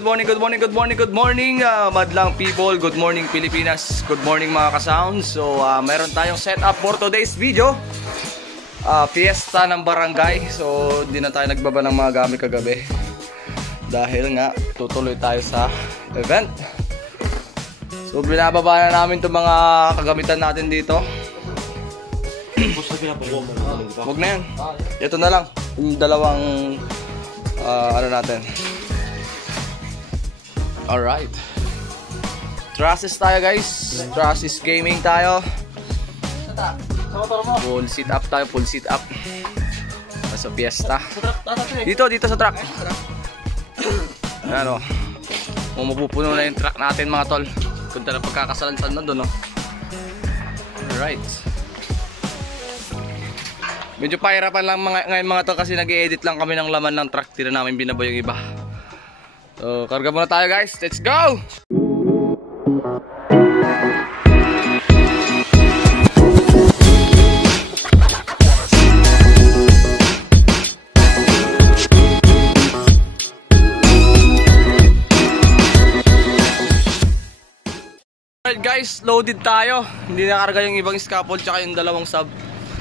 Good morning, madlang people. Good morning, Pilipinas. Good morning, mga ka-sounds. So, meron tayong setup for today's video. Fiesta ng barangay. So, hindi na tayo nagbaba ng mga gamit kagabi. Dahil nga, tutuloy tayo sa event. So, binababa na namin itong mga kagamitan natin dito. Huwag na yan. Ito na lang. Yung dalawang, ano natin. Alright. Trusses tayo, guys. Trusses gaming tayo. Full sit up tayo. Full sit up. Sa fiesta. Dito sa truck. Ano. Mapupuno na yung truck natin, mga tol. Kunta na pagkakasalansan na doon, no? Alright. Medyo pahirapan lang ngayon, mga tol, kasi nag-i-edit lang kami ng laman ng truck. Tira namin binaboy yung iba. So, karga muna tayo, guys. Let's go! Alright, guys, loaded tayo. Hindi nakarga yung ibang scaffold tsaka yung dalawang sub.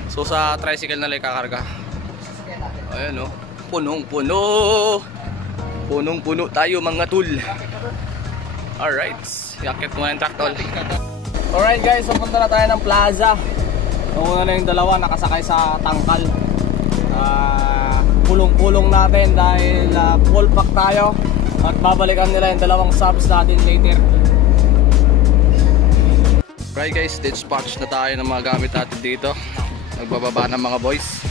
So, sa tricycle na lang kakarga. Ayan, oh. Punong-puno. Punong-puno tayo, mga tool. Alright, yakit muna yung truck, tol. Alright, guys, so punta na tayo ng plaza. Nauna na yung dalawa, nakasakay sa tangkal. Pulong-pulong natin dahil full pack tayo. At babalikan nila yung dalawang subs natin later. Alright, guys, dispatch na tayo ng mga gamit natin dito. Nagbababa ng mga boys.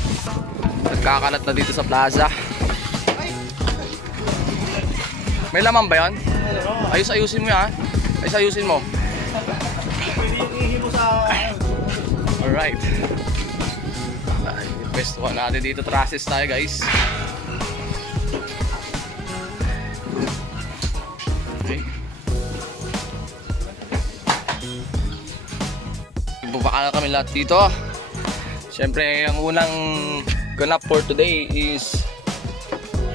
Nagkakalat na dito sa plaza. May laman ba yan? Ayusin mo yan. Ayusin mo. Alright. Pwestuhan natin dito. Trusses tayo, guys. Okay. Bubaka na kami lahat dito. Siyempre, ang unang ganap for today is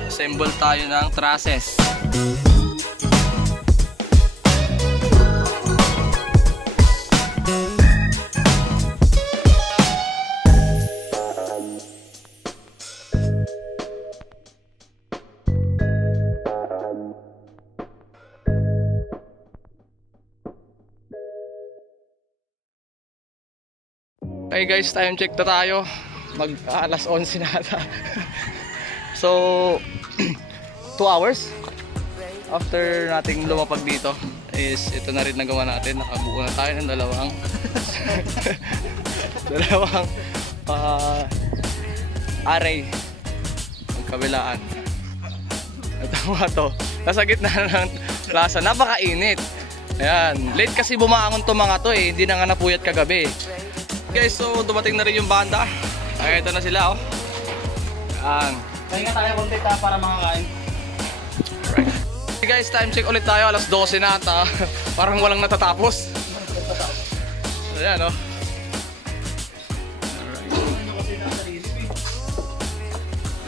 assemble tayo ng trusses. Okay, guys, time check na tayo. Alas 11 na ata. So 2 hours after nating lumapag dito is ito na rin nagawa natin. Nakabuo na tayo ng dalawang array ng kabilaan. Ito nga to, nasa gitna ng plaza. Napakainit. Ayan, late kasi bumangon to mga to eh. Hindi na nga napuyat kagabi. Guys, so dumating na rin yung banda. Ay, ito na sila, oh. Ayan. Pahinga tayo konti para makakain. Right. Okay, guys, time check ulit tayo. Alas 12 na ata. Parang walang natatapos. Ayan, oh.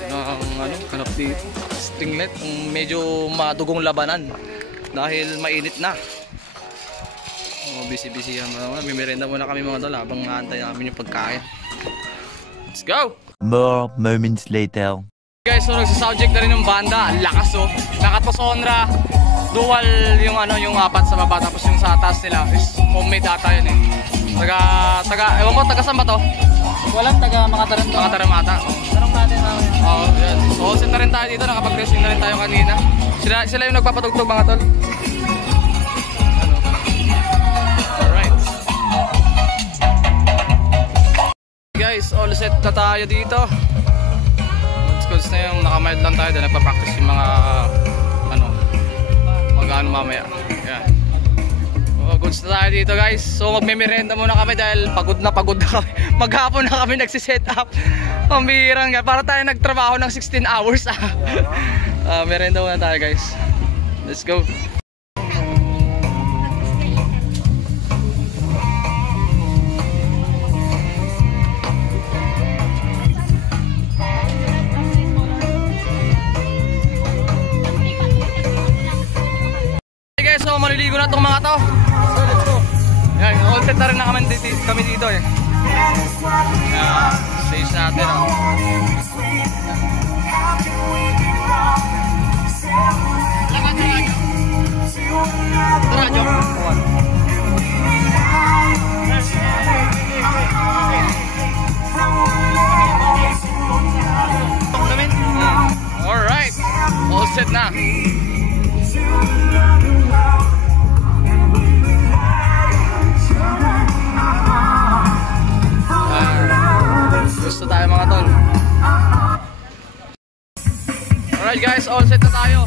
Alright. Hanap dito. Stringlet. Medyo madugong labanan. Dahil mainit na. Busy yan. May merenda muna kami, mga tol, habang naantay namin yung pagkain. Let's go! More moments later. Guys, so nagsa-soundcheck na rin yung banda. Ang lakas, oh. Nakatosonra. Dual yung yung apat sa baba. Tapos yung sa taas nila is homemade ata yun eh. Ewan ko, taga saan ba to? Walang taga mga Taranto. Mga Taramata. Tanong natin namin. Oo, yan. So, sit na rin tayo dito. Nakapag-dressing na rin tayo kanina. Sila yung nagpapatugtog, mga tol. Guys, all set na tayo dito. Goods na yung nakamayad lang tayo. Dahil nagpa-practice yung mga mag-ano mamaya. Yan. So, goods na tayo dito, guys. So magme-merenda muna kami dahil pagod na kami. Maghapon na kami nagsiset up. Pambihirang nga. Para tayo nagtrabaho ng 16 hours. Merenda muna tayo, guys. Let's go. guys, so maliligo na itong mga to. So let's go. Yan, all set na rin na kami dito eh. Yan, stage natin oh. Radyo. Alright, all set na. Gusto tayo mga tol. Alright guys, all set na tayo.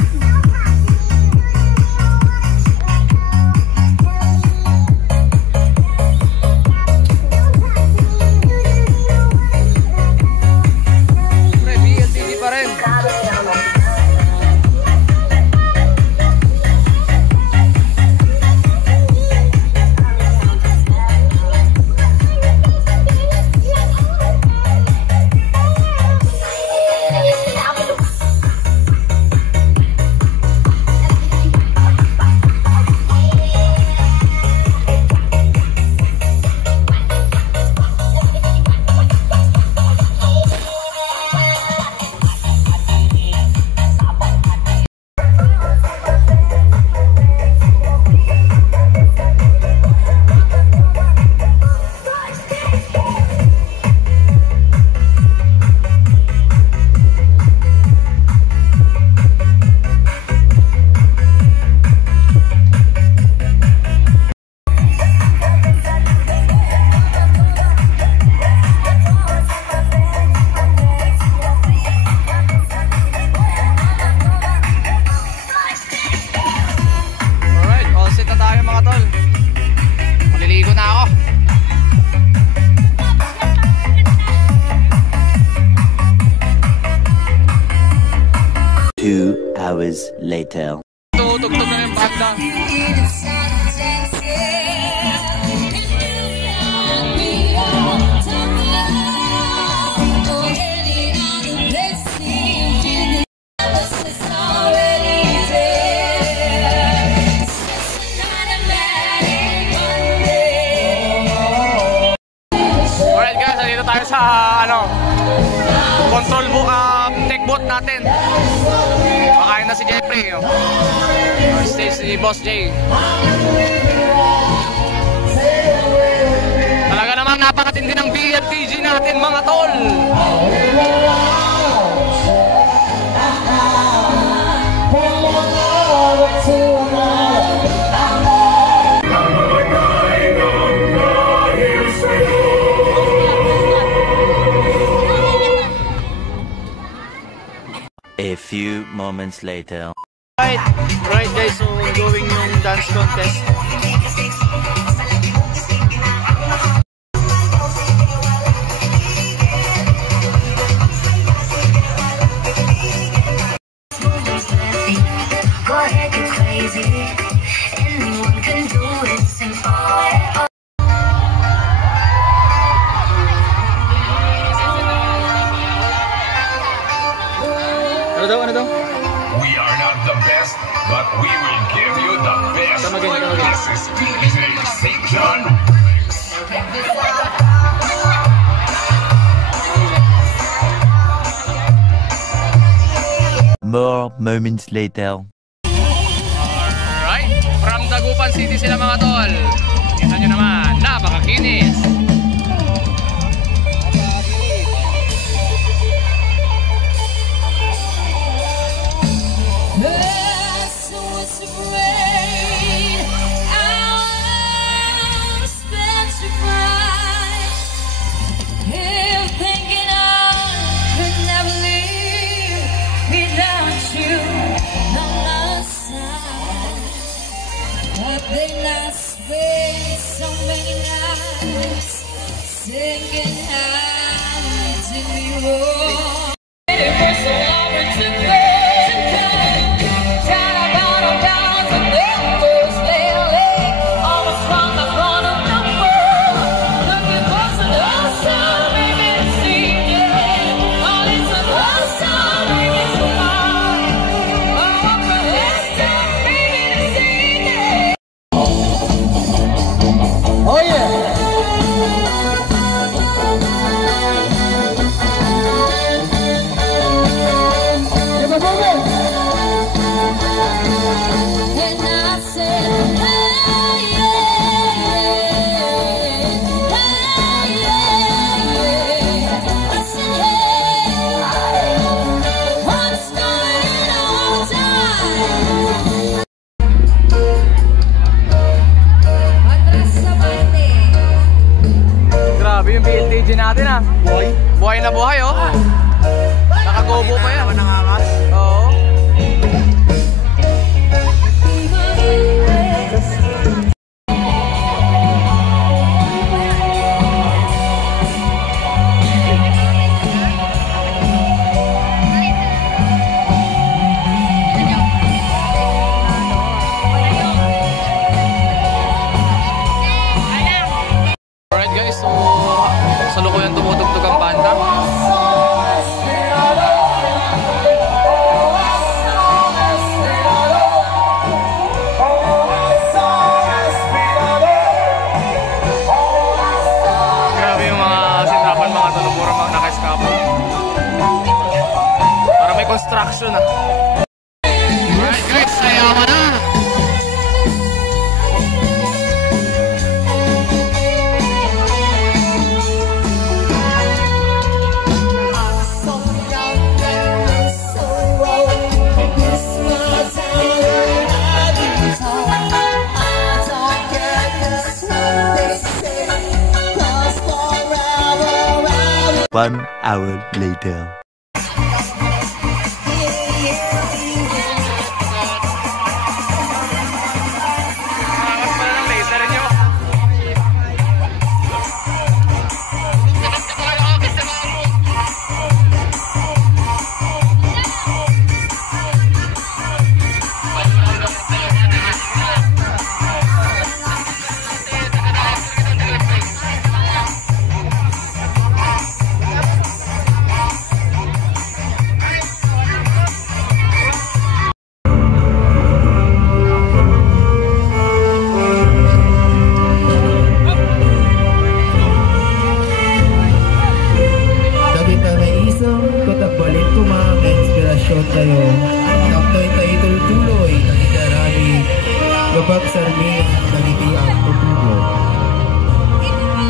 Maliligo na ako. 2 hours later. Tutugtog na yung banda. Tayo sa control tech booth natin. Makain na si Jeffrey. Stage si Boss J. Talaga naman napakatindi ng BFTG natin mga tol. A few moments later. Right guys, so going yung dance contest. Go ahead, get crazy. Anyone can do it. Simple. Ano daw? We are not the best, but we will give you the best. This is DJ St. John. More moments later. Alright, from Dagupan City sila mga tol. Kita nyo naman, napakakinis. Then I spent so many nights singing how to you. It was so long to come down about a thousand numbers lately. Almost from the front of the world, looking for some awesome, maybe see it. All it's a awesome, maybe it's mine. Oh, for this time, maybe to see it. PG natin ah. Buhay na buhay oh. Nakagobo pa yan. Oo. Alright guys, so salukuyan tumutugtog ang banda. Grabe yung mga sinapan, mga talubura, mga naka-escapo. Para may construction ah. Alright guys, sayawan na! One hour later. tayo taptoy tayo tuloy tanidarami gabag sarmi daliti ang tutubo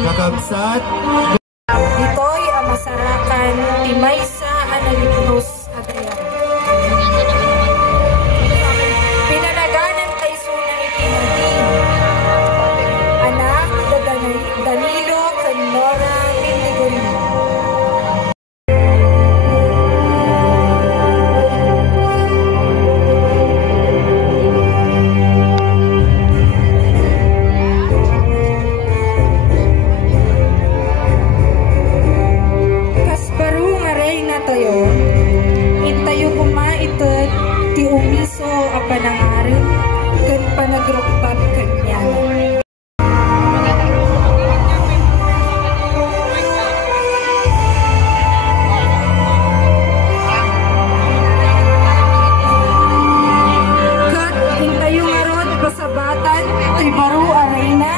kakabsat ditoy ang masarakan timay sa analipnos Adrian pinanaganan kay sunang itinagin anak Danilo Canora Pindiguri. Intayo kumaitot ti umiso a panangarin ken panagrukbat kanya. Kat intayo ngarod pasabatan ti baro a Reyna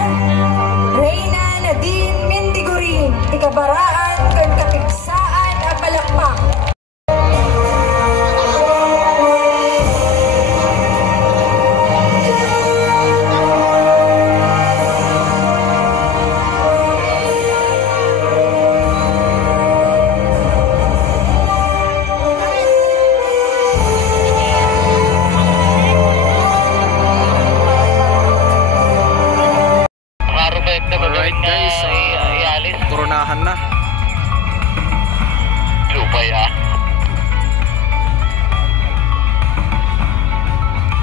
Nadine Mindigurin ikabaraan ken kapigsaan a palakpak. Alright guys, koronahan na.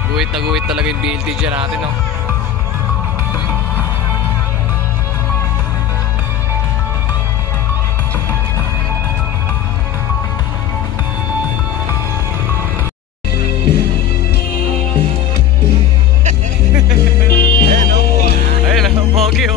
Guhit na guhit talaga yung BLT dyan natin, no? Ayun o, pogi o.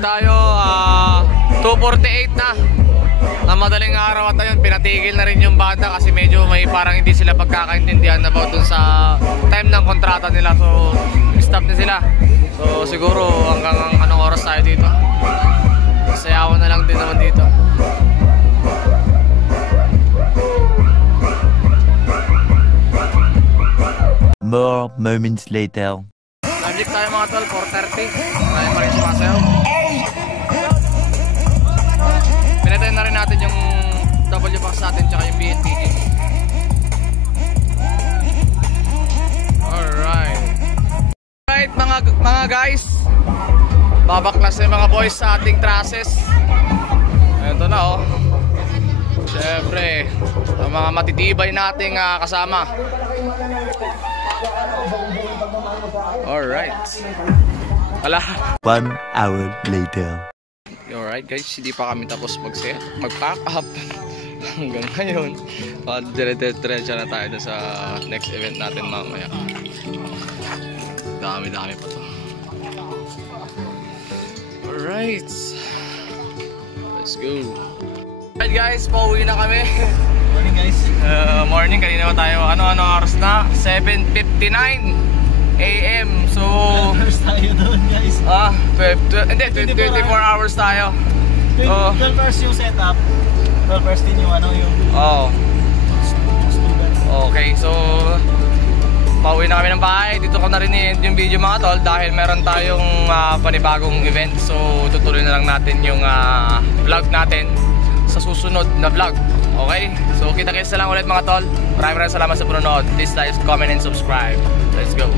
tayo, 2:48 na. Ang madaling araw at ayun, pinatigil na rin yung banda kasi medyo may parang hindi sila pagkakaintindihan about dun sa time ng kontrata nila. So, stop na sila. So, siguro hanggang anong oras tayo dito? Sayawan na lang din naman dito. More moments later. Nag-check tayo mga tol, 4:30. Tayo pa rin sumasayaw. Pinatayin na rin natin yung W-Box natin tsaka yung BNTG. Alright. Alright mga guys. Babaklas na yung mga boys sa ating trusses. Ito na oh. Siyempre, ang mga matitibay nating kasama. Alright. 1 hour later. Alright guys, hindi pa kami tapos mag-pack up hanggang ngayon. Dire-diretso na tayo sa next event natin mamaya. Dami-dami pa to. Alright, let's go. Alright guys, pauwi na kami. Morning guys. Morning, kanina pa tayo. Ano oras na? 7:59 AM. So, First tayo doon guys. 24 hours tayo. 12 hours yung setup. 12 hours din yung Okay, so pauwi na kami ng bahay. Dito ko na rin i-end yung video mga tol dahil meron tayong panibagong event. So tutuloy na lang natin yung vlog natin sa susunod na vlog. Okay? So kita-kits na lang ulit mga tol. Maraming salamat sa panonood. Please like, comment and subscribe. Let's go.